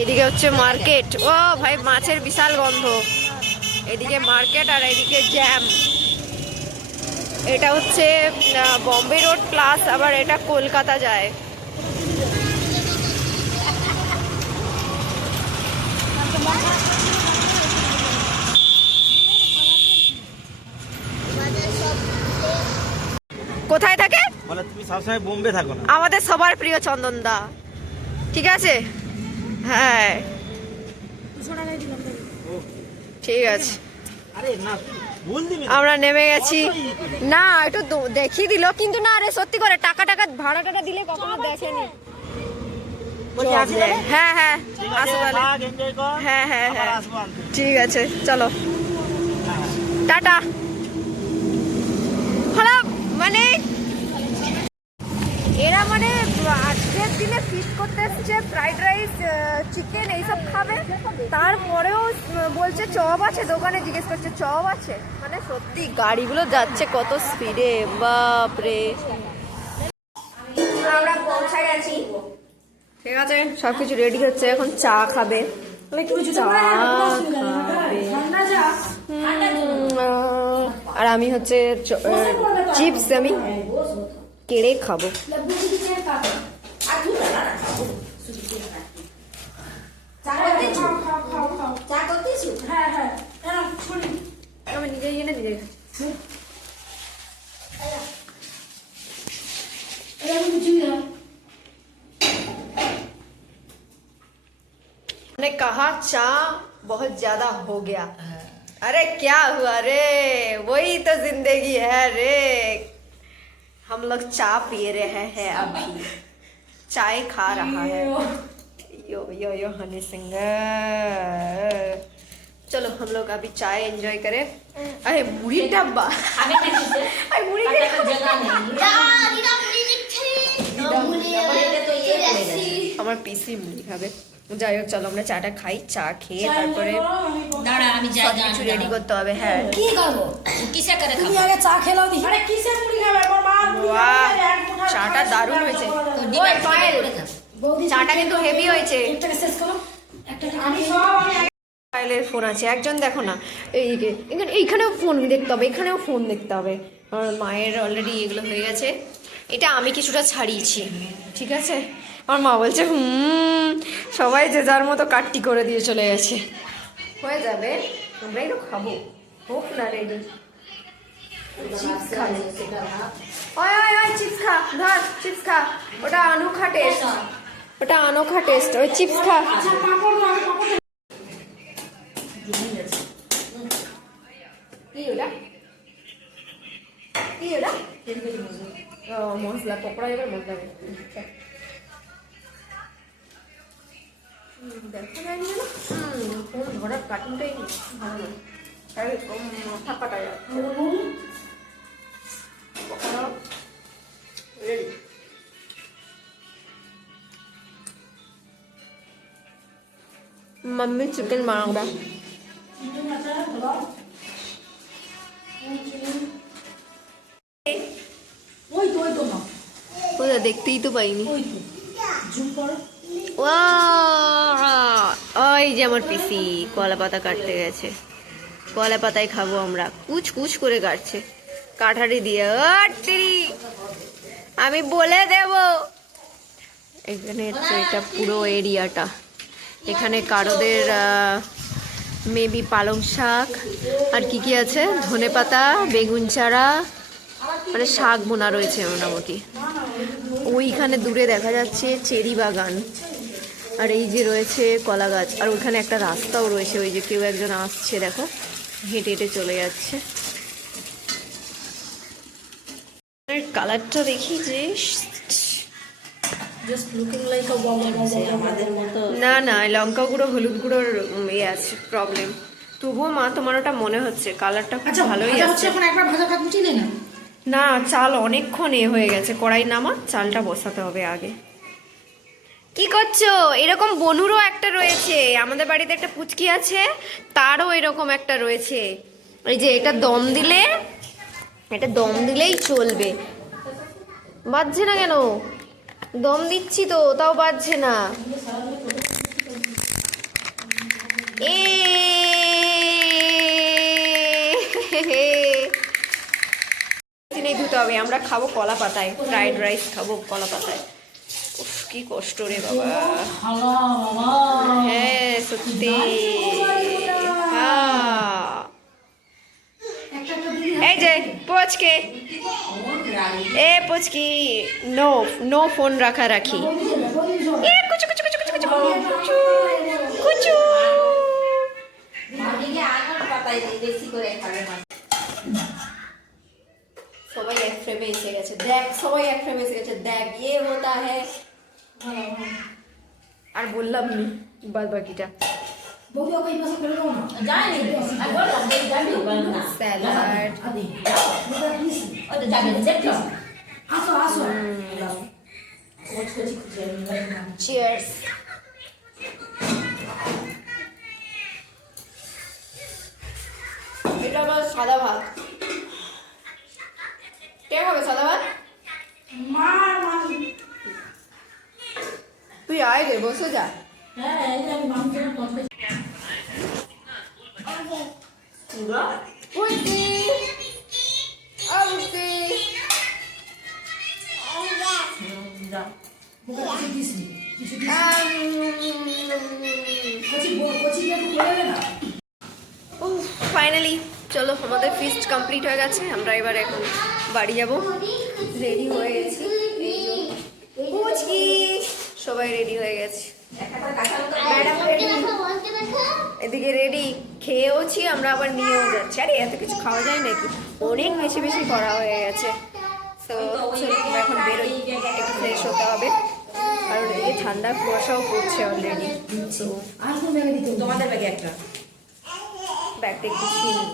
এদিকে হচ্ছে মার্কেট। ও ভাই মাছের বিশাল গন্ধ। এদিকে মার্কেট আর এদিকে জ্যাম। এটা হচ্ছে বম্বে রোড প্লাস আবার এটা কলকাতা যায়। কোথায় থাকে? বলে তুমি সবসময় বোম্বে থাকো না। আমাদের সবার প্রিয় চন্দন দা। ঠিক আছে, হ্যাঁ ঠিক আছে। আরে না ভুল দিবি না। আমরা নেমে গেছি। না একটু দেখিয়ে দিল, কিন্তু না রে সত্যি করে টাকা ভাড়া টাকা দিলে কখনো দেখেনি। বলছি আসি তাহলে? হ্যাঁ হ্যাঁ ঠিক আসো আছে, তাহলে। থাক, enjoy কর। হ্যাঁ হ্যাঁ আবার হ্যাঁ আসবো আনতে। ঠিক আছে চলো হ্যাঁ। টাটা। হলো মানে এরা মানে আজকের দিনে ফিট করতে এসছে, ফ্রাইড রাইস চিকেন এইসব খাবে, তারপরেও বলছে চপ আছে দোকানে, জিজ্ঞেস করছে চপ আছে। মানে সত্যি গাড়িগুলো যাচ্ছে কত স্পিডে, বাপরে। আমরা পৌঁছে গেছি, ঠিক আছে সবকিছু রেডি হচ্ছে, এখন চা খাবে। চা খাবে আর আমি হচ্ছে চিপস আমি কেড়ে খাবো। আমি নিজে এনে নিজে ने कहा चा बहुत ज्यादा हो गया। अरे क्या हुआ रे, वही तो जिंदगी है रे। हम लोग चा पी रहे हैं, अभी चाय खा रहा है। यो यो यो हनी सिंह। चलो हम लोग अभी चाय एंजॉय करें। अरे मुड़ी डब्बा, अरे मुड़ी আমার পিসি মুড়ি খাবে। যাই হোক চলো আমরা চাটা খাই, চা খেয়ে তারপরে কিছু রেডি করতে হবে। হ্যাঁ কি খাবো? কিসে করে খাবো? তুমি আগে চা খেলাও দি। আরে কিসে মুড়ি খাবে? আমার মা বাহ চাটা দারুণ হয়েছে। ওই পায়েল চাটা কিন্তু হেভি হয়েছে। একটা শেষ করো। একটা আমি সব পায়েলের ফোন আছে, একজন দেখো না এইখানেও ফোন দেখতে হবে, এখানেও ফোন দেখতে হবে। আমার মায়ের অলরেডি এগুলো হয়ে গেছে। এটা আমি কিছুটা ছাড়িয়েছি, ঠিক আছে। আমার মা বলছে সবাই যে যার মতো কাটটি করে দিয়ে চলে গেছে। হয়ে যাবে, আমরাই তো খাবো, হোক না রেডি। চিপস খাবে, ওই ওই ওই চিপস খা, ধর চিপস খা। ওটা অনোখা টেস্ট, ওটা অনোখা টেস্ট। ওই চিপস খা। কি ওটা কি ওটা? ও মশলা পকোড়া, এবার মশলা দেখা যায়নি না। ফোন ধরার কার্টুনটাই ভালো না, মাথা কাটা যায়। मम्मी चिकन मांग रहा। দেখতেই তো পাইনি। ওই যে আমার পিসি কলা পাতা কাটতে গেছে, কলা পাতায় খাবো আমরা। কুচ কুচ করে কাটছে কাঠারি দিয়ে। আমি বলে দেব এখানে এটা পুরো এরিয়াটা, এখানে কারোদের মেবি পালং শাক আর কি কি আছে, ধনেপাতা, বেগুন চারা, মানে শাক বোনা রয়েছে মোটামুটি। ওইখানে দূরে দেখা যাচ্ছে চেরি বাগান, আর এই যে রয়েছে কলা গাছ, আর ওইখানে একটা রাস্তাও রয়েছে। ওই যে কেউ একজন আসছে, দেখো হেঁটে হেঁটে চলে যাচ্ছে। কালারটা দেখি যে না না লঙ্কা গুঁড়ো হলুদ গুঁড়োর ইয়ে আছে প্রবলেম। তবুও মা তোমার ওটা মনে হচ্ছে কালারটা খুব ভালোই আছে। না চাল অনেকক্ষণ হয়ে গেছে, কড়াই নামা, চালটা বসাতে হবে আগে। কি করছো? এরকম বনুরও একটা রয়েছে আমাদের বাড়িতে, একটা পুচকি আছে তারও এরকম একটা রয়েছে। এই যে এটা দম দিলেই চলবে। বাজছে না কেন? দম দিচ্ছি তো, তাও বাজছে না। নেই ধুতে হবে, আমরা খাবো কলা পাতায়, ফ্রাইড রাইস খাবো কলা পাতায়। উফ কি কষ্ট রে বাবা। হ্যাঁ সত্যি। হ্যাঁ এই যে পুচকে, এ পুচকি, নো নো ফোন রাখা রাখি। এ কুচু কুচু কুচু কুচু কুচু কুচু কুচু। সবাই এক ফ্রেমে এসে গেছে, দেখ সবাই এক ফ্রেমে এসে গেছে, দেখ ये होता है। আর বললাম নি বাদ বাকিটা। Salad, cheers. এটা আমার সাদা ভাত। কে খাবে সাদা ভাত? তুই আয় রে, বসে যা। উঠি, উঠি। ফাইনালি চলো আমাদের ফিস্ট কমপ্লিট হয়ে গেছে, আমরা এবার এখন বাড়ি যাব। রেডি হয়ে গেছি, সবাই রেডি হয়ে গেছে, ম্যাডাম রেডি, এদিকে রেডি, খেয়েওছি আমরা, আবার নিয়েও যাচ্ছি। আরে এত কিছু খাওয়া যায় নাকি, অনেক বেশি বেশি করা হয়ে গেছে। তো আমরা এখন বেরোই, একটু ফ্রেশ হতে হবে, আর ওদিকে ঠান্ডা কুয়াশাও পড়ছে অলরেডি। তো তোমাদের ব্যাগে একটা ব্যাগটা একটু ছিনি।